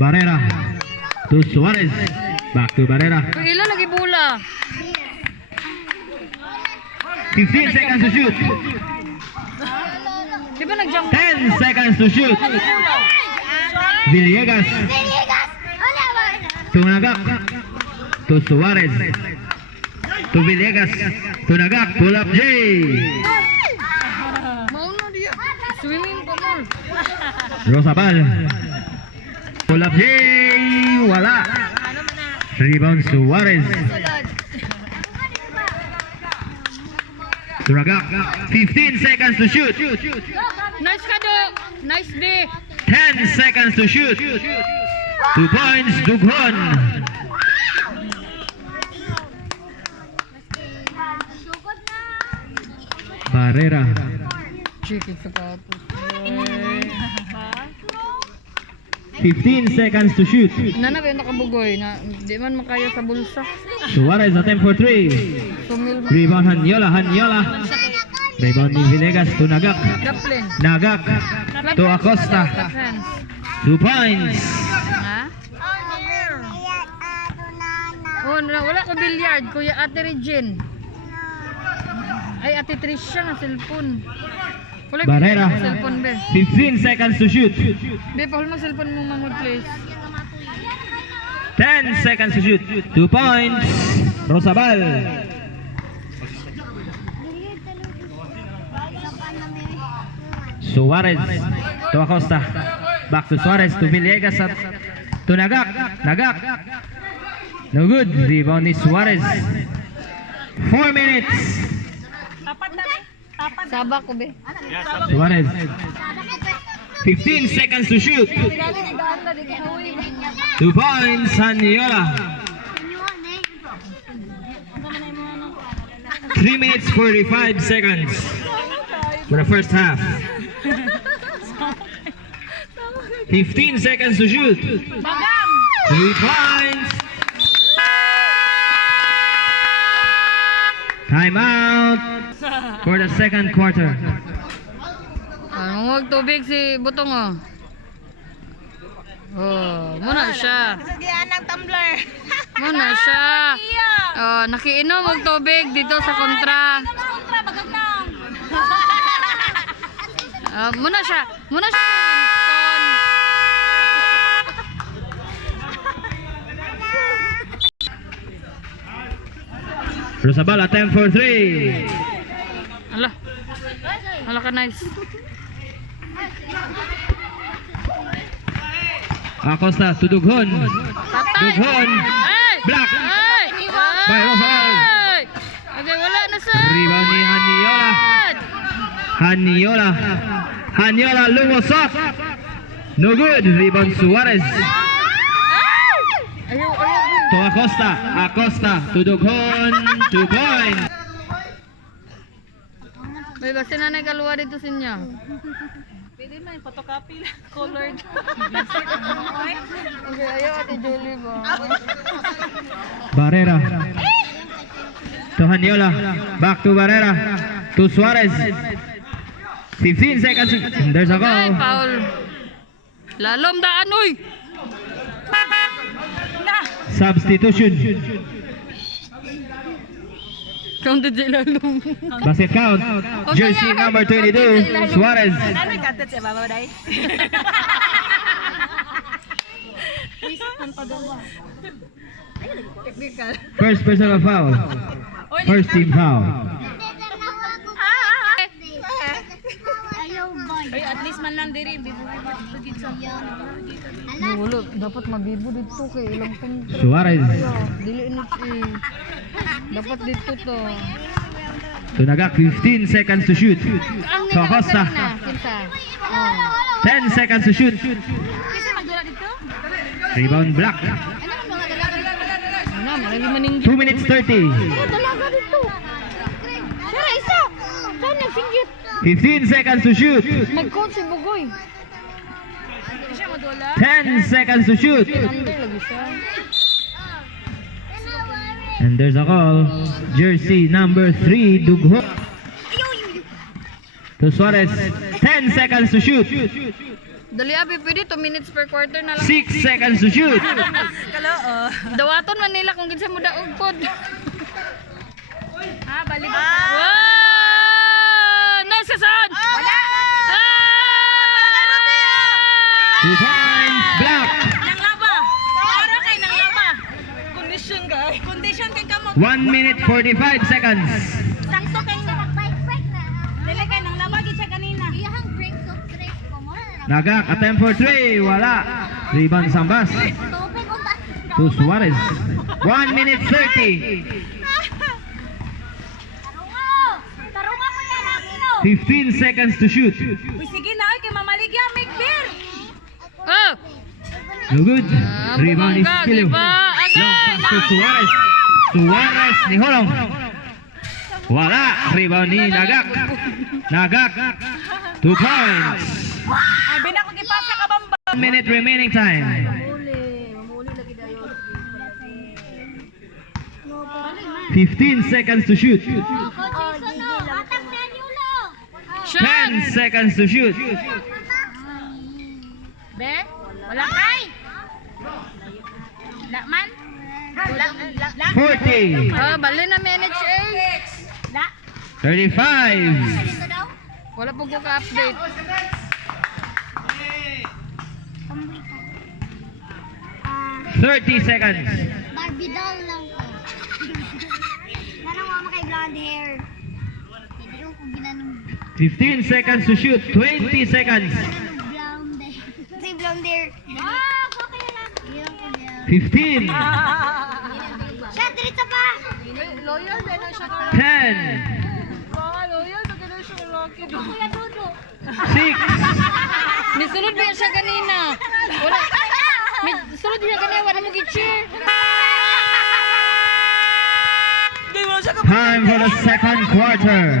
Barrera to Suarez. Back to Barrera. Ila lagi bola. 15 seconds to shoot. Di ba nag-jump? 10 seconds to shoot. Villegas to Nagak to Suarez to Villegas to Nagak. Pull up J. Mau na dia. Swimming pa mo. Rosabal. Pull up J. Wala. Rebound Suarez. To Nagak. 15 seconds to shoot. Nice ka do. Nice day. 10 seconds to shoot. 2 points, Dughon. Barrera. Chicken sa kapos. 15 seconds to shoot. Nana ba yung nakabugoy na di man makaya sa bulsa. Suarez attempt for 3. Sumil mo. Rebound Hanyola. Rebound ni Villegas to Nagak. Daplin. Nagak to Acosta. Defense. 2 points. Ha? Oh, wala ko billiard. Kuya Ate Regine. Ay, Ate Tricia na cellphone. Wala Barrera. cellphone, be. 15 seconds to shoot. Be, pahul mo cellphone mo mamod, please. 10 seconds to shoot. 2 points. Rosabal. Suarez to Acosta. Back to Suarez to Villegas to Nagak. No good. Rebound ni Suarez. 4 minutes. Saba ko, be. Suarez. 15 seconds to shoot. 2 points. Hanyola. 3 minutes 45 seconds for the first half. 15 seconds to shoot. 3 points. Time out for the second quarter. Huwag tubig si Butong, oh. Oh, muna siya. Sagyan ng tumbler. Muna siya. Oh, nakiinom og tubig dito sa kontra. Kontra, bagang Muna siya. Muna siya sa Winston. Rosabal attempt for 3. Ala. Ala ka nice. Acosta to Dughon. Patay. Dughon. Ay! Black. Ay! By Rosabal. Ay! Okay, wala na sa. Rebound ni Hanyola lumusot. No good. Rebound Suarez. Ayaw. To Acosta to Dughon. 2 points. May basta nanay kaluwa dito sa inyo. Pwede man, photocopy lang. Colored. Okay, ayaw Ate Julie ba? Barrera to Hanyola. Back to Barrera to Suarez. 15 seconds. And there's a Ay, goal. Paul. Lalom daan, uy! Substitution. Counted sa lalom. Basket count. Jersey number 22. Suarez. Ano yung kantot siya, babaw dahi? Technical. First personal foul. First team foul. Ay, at least man lang diri. Bibugid sa Wala, dapat mabibo dito kay ilang punto. Suarez Dili na dapat dito to. to Nagak. 15 seconds to shoot. To Acosta. Kinsa? 10 seconds to shoot. Kasi magdula dito? Rebound Black. Ano, marami maning 2 minutes 30. dalaga dito. Sira isa. Saan nagsinggit? 15 seconds to shoot. Mag-coach si Bugoy. Hindi siya madula. 10 seconds to shoot. Under lagi siya. And there's a call. Jersey number 3, Dughon. To Suarez. 10 seconds to shoot. Dali abi, pwede 2 minutes per quarter na lang. 6 seconds to shoot. Kalo, oh. Dawaton man nila kung kinsa mo daog pod. Ah, balik. Wow! Nice son! Wala! 2 points, block. Nang laba. Para kay nang laba. Condition guys. Condition kay kamo. 1 minute 45 seconds. Sakto kay break na. Dili kay nang laba gid siya kanina. Iyahang break so straight ko mo. Nagak, attempt for 3. Wala. Rebound Sambas. Tubig unta. To Suarez. 1 minute 30. Tarunga mo yan, Aquino. 15 seconds to shoot. Uy, sige na kay mamaligya make beer. Oh! No good. Rebound is bumangga, Kilo. diba? Long pass to Suarez. Suarez ni Holong. Wala. Rebound ni Nagak. Nagak. 2 points. Abi na ko gipasa ka bamba. 1 minute remaining time. Mamuli lagi dayon. 15 seconds to shoot. Coach Jason, no. Atang na niyo lang. 10 seconds to shoot. Be? Wala kay? La man? La. 40. Ah, bali na manage eh. 35. Dito daw. Wala po ko ka-update. Ah, 30 seconds. Barbie doll lang ko. Nanang mama kay blonde hair. Hindi ko ginanong 15 seconds to shoot. 20 seconds. blonde hair. Si blonde hair. Ah, okay lang. Iyan ko niya. 15. Siya, diretso pa. Loyal din na siya. 10. Mga loyal na gano'n siya lucky do. Kuya Dudu. 6. Misulod niya siya kanina. Wala. Misulod niya kanina, wala mo gi-cheer. Di mo siya Time for the second quarter.